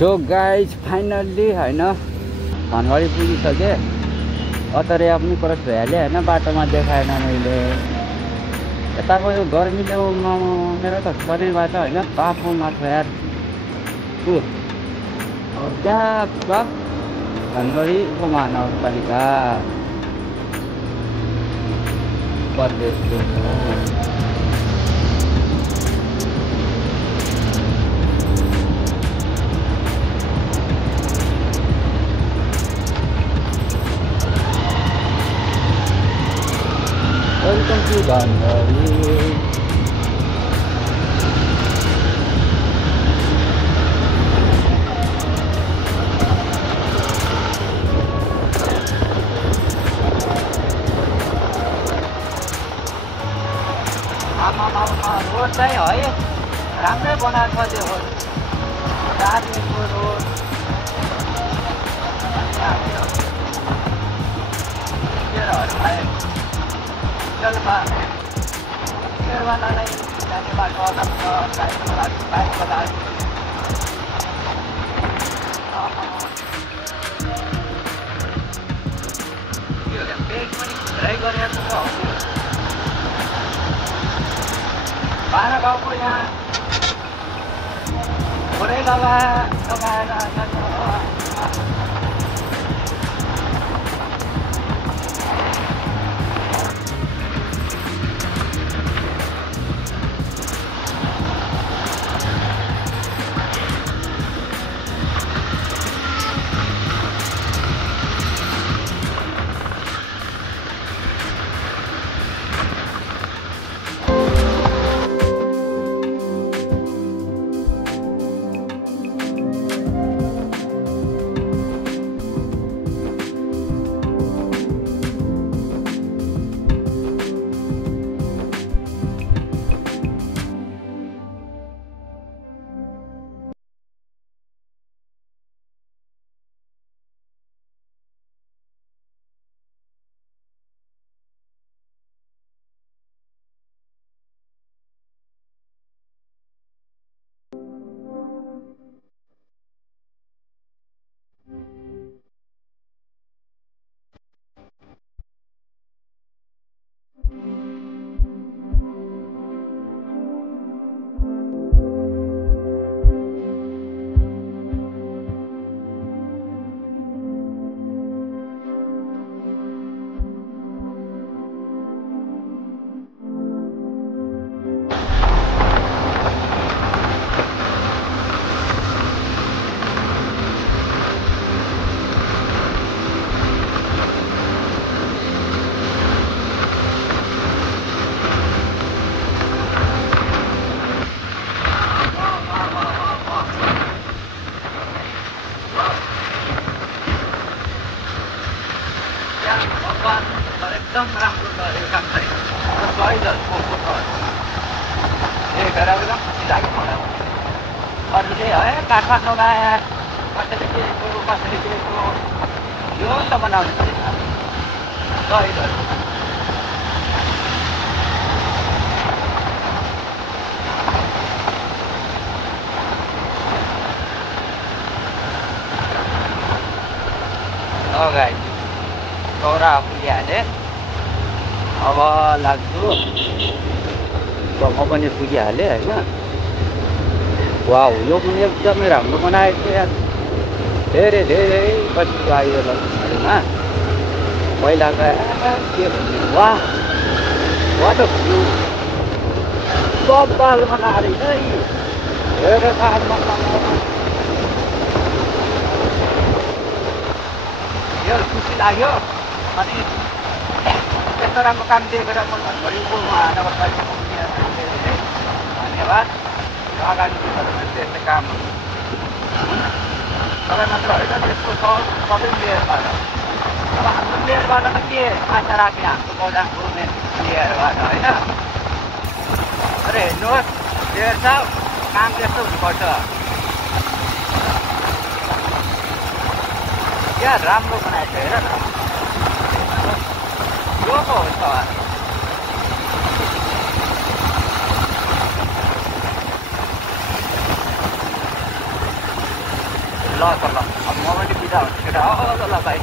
So guys finally होइन धनगढी पुगिसकेँ। अतरिया पनि cross भइहाल्यो होइन, बाटोमा देखाएन मैले। यताको यो गर्मीले मेरो त शरीरबाट होइन तापो मात्र यार। क्या धनगढी उपमहानगरपालिका प्रदेश। Welcome to Dhangari. रोड चाहिँ है राम्रै बनाएको छ। त्यो रोड दार्जिलिङको रोड शेरवालालाई जाने बाटो अलग छ, बाइकको लागि पेट पनि खुद्रै गरेको छ। बाह्र गाउँको यहाँ थोरै लगाएर एकदम राम्रो गरेको काम छैन। सहिदहरूको फोटो देखेर एकदम खुसी लाग्यो मलाई। अरूले है काठमाडौँमा कसैले के को यो त बनाउनु पर्छ सहिदहरू। गाई चौरा पुगिहालेँ। अब लाग्छु म पनि पुगिहालेँ होइन। वाउ, यो पनि एकदमै राम्रो बनाएको छ यार। धेरै धेरै पछि आयो लक्ष्यमा पहिलाको के भन्ने। वाह वाट अ भ्यू, बब्बाल बनाएर है हेरेर थाहा खुसी लाग्यो। अनि यस्तो राम्रो काम देखेर म धनगढी उपमहानगरपालिकाको धन्यवाद। अगाडि त्यस्तै काम तपाईँ मात्र होइन, त्यसको सबै प्लेयरबाट। अब हाम्रो प्लेयरबाट त के आशा राख्ने, हाम्रो बजारको प्लेयरबाट होइन। तर हेर्नुहोस् प्लेयर साहब, काम त्यस्तो हुनुपर्छ। क्या राम्रो बनाएको छ हेर न। यो पो हो त ल त ल अब म पनि बिदा हुन्छु केटा ल भाइ